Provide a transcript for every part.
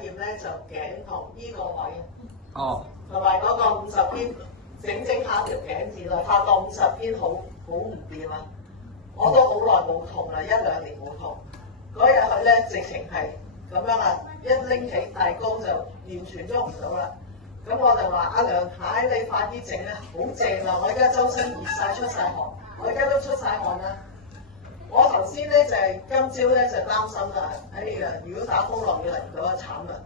驗咧，就頸痛呢個位，哦，同埋嗰個50篇整下條頸子啦，拍到50篇好唔掂啊！我都好耐冇痛啦，1、2年冇痛。嗰日佢咧直情係咁樣啊，一拎起大弓就完全喐唔到啦。咁我就話阿梁太，你快啲整啊，好正啦！我而家周身熱晒，出晒汗，我而家都出晒汗啦。我頭先咧就係、今朝咧就擔心啦，哎呀，如果打風落雨嚟到啊慘啦！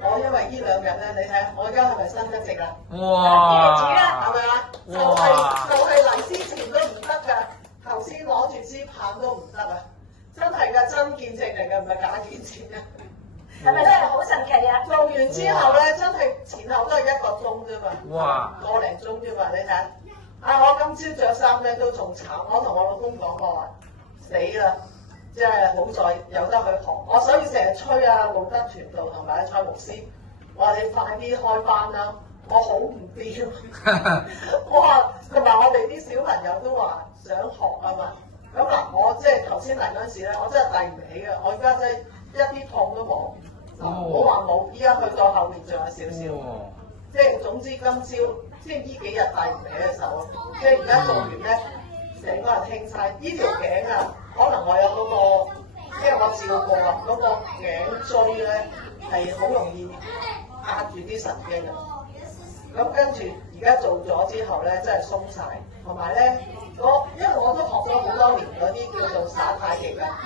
我因為呢2日咧，你睇我而家係咪伸得直啊？哇！係咪啊？就係嚟之前都唔得㗎，頭先攞住支棒都唔得啊！真係㗎，真見證嚟㗎，唔係假見證啊！係咪真係好神奇啊？做完之後咧，真係前後都係1個鐘啫嘛，哇，1個零鐘啫嘛，你睇下。我今朝着衫咧都仲慘，我同我老公講過話，死啦！即係好在有得去學，我所以成日催啊路德傳道同埋蔡牧師，我話你快啲開班啦，我好唔掂。我話同埋我哋啲小朋友都話想學啊嘛。咁嗱，我即係頭先嚟嗰陣時咧，我真係遞唔起嘅，我而家真係一啲痛都冇。我話冇，依家去到後面仲有少少。即係總之今朝即係呢幾日遞唔起嘅手，即係而家做完咧，成個人興晒。呢條頸啊，可能我有嗰個，因為我照過啦，嗰個頸椎咧係好容易壓住啲神經啊。咁跟住而家做咗之後咧，真係鬆晒。同埋咧，因為我都學咗好多年嗰啲叫做耍太極啊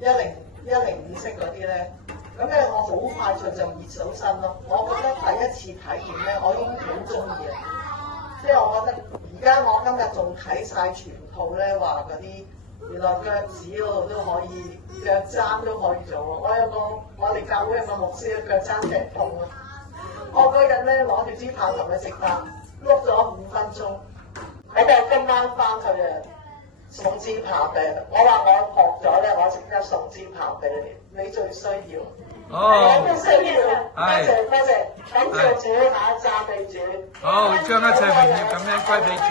，10105式嗰啲咧。咁咧，我好快脆就熱到身咯。我覺得第一次體驗咧，我已經好中意啦。即係我覺得，而家我今日仲睇晒全套咧，話嗰啲原來腳趾嗰度都可以，腳踭都可以做。我哋教會有個牧師嘅腳踭成日痛啊！我嗰日咧攞住支棒同佢食飯，碌咗5分鐘，喺度今晚翻去啊！送支棒俾佢，我話我學咗咧，我即刻送支棒俾你，你最需要。我都需要，多謝，感謝主，讚美主。好，將一切榮耀咁樣歸俾主。